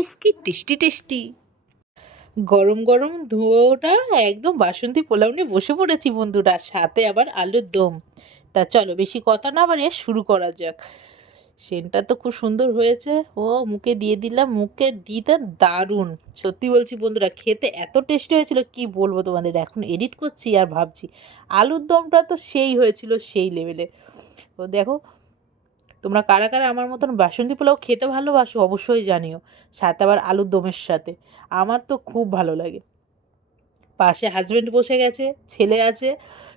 উফ কি tasty tasty! গরম গরম ধোঁয়াটা একদম বাসন্তী পোলাও নিয়ে বসে পড়েছি বন্ধুরা, সাথে আবার আলুর দম। তা চলো বেশি কথা না বাড়িয়ে শুরু করা যাক। সেন্টটা তো খুব সুন্দর হয়েছে। ও মুখে দিয়ে দিলাম, মুখে দিতে দারুণ। সত্যি বলছি বন্ধুরা, খেতে এত টেস্টি হয়েছিল কি বলবো তোমাদের। এখন এডিট করছি আর ভাবছি আলুর দমটা তো সেই হয়েছিল, সেই লেভেলে। তো দেখো, তোমরা কারা কারা আমার মতন বাসন্তী পোলাও খেতে ভালোবাসো অবশ্যই জানিও, সাথে আবার আলুর দমের সাথে। আমার তো খুব ভালো লাগে। পাশে হাজব্যান্ড বসে গেছে, ছেলে আছে,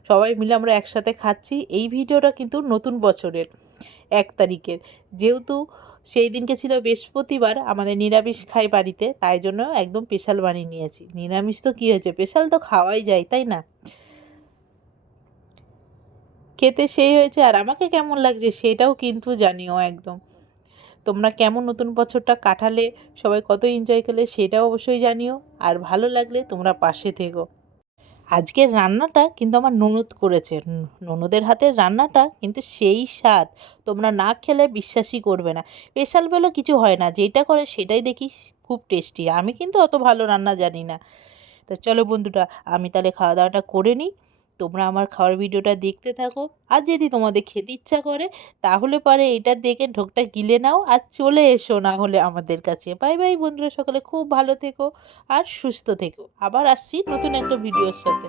সবাই মিলে আমরা একসাথে খাচ্ছি। এই ভিডিওটা কিন্তু নতুন বছরের 1 তারিখের, যেহেতু সেই দিনকে ছিল বৃহস্পতিবার, আমাদের নিরামিষ খাই বাড়িতে, তাই জন্য একদম স্পেশাল বানিয়ে নিয়েছি। নিরামিষ তো কী হয়েছে, স্পেশাল তো খাওয়াই যায়, তাই না? খেতে সেই হয়েছে, আর আমাকে কেমন লাগছে সেটাও কিন্তু জানিও একদম। তোমরা কেমন নতুন বছরটা কাটালে, সবাই কত এনজয় করলে সেটাও অবশ্যই জানিও। আর ভালো লাগলে তোমরা পাশে থেকো। আজকের রান্নাটা কিন্তু আমার ননদ করেছে। ননদের হাতের রান্নাটা কিন্তু সেই স্বাদ, তোমরা না খেলে বিশ্বাসই করবে না। স্পেশাল বলে কিছু হয় না, যেটা করে সেটাই দেখি খুব টেস্টি। আমি কিন্তু অত ভালো রান্না জানি না। তা চলো বন্ধুরা, আমি তাহলে খাওয়া দাওয়াটা করে নিই। তোমরা আমার খাওয়ার ভিডিওটা দেখতে থাকো। আর যদি তোমাদের খেতে ইচ্ছা করে, তাহলে পরে এটা দেখে ঢোকটা গিলে নাও আর চলে এসো না হলে আমাদের কাছে। বাই বাই বন্ধুরা, সকলে খুব ভালো থেকো আর সুস্থ থেকো। আবার আসছি নতুন একটা ভিডিওর সাথে।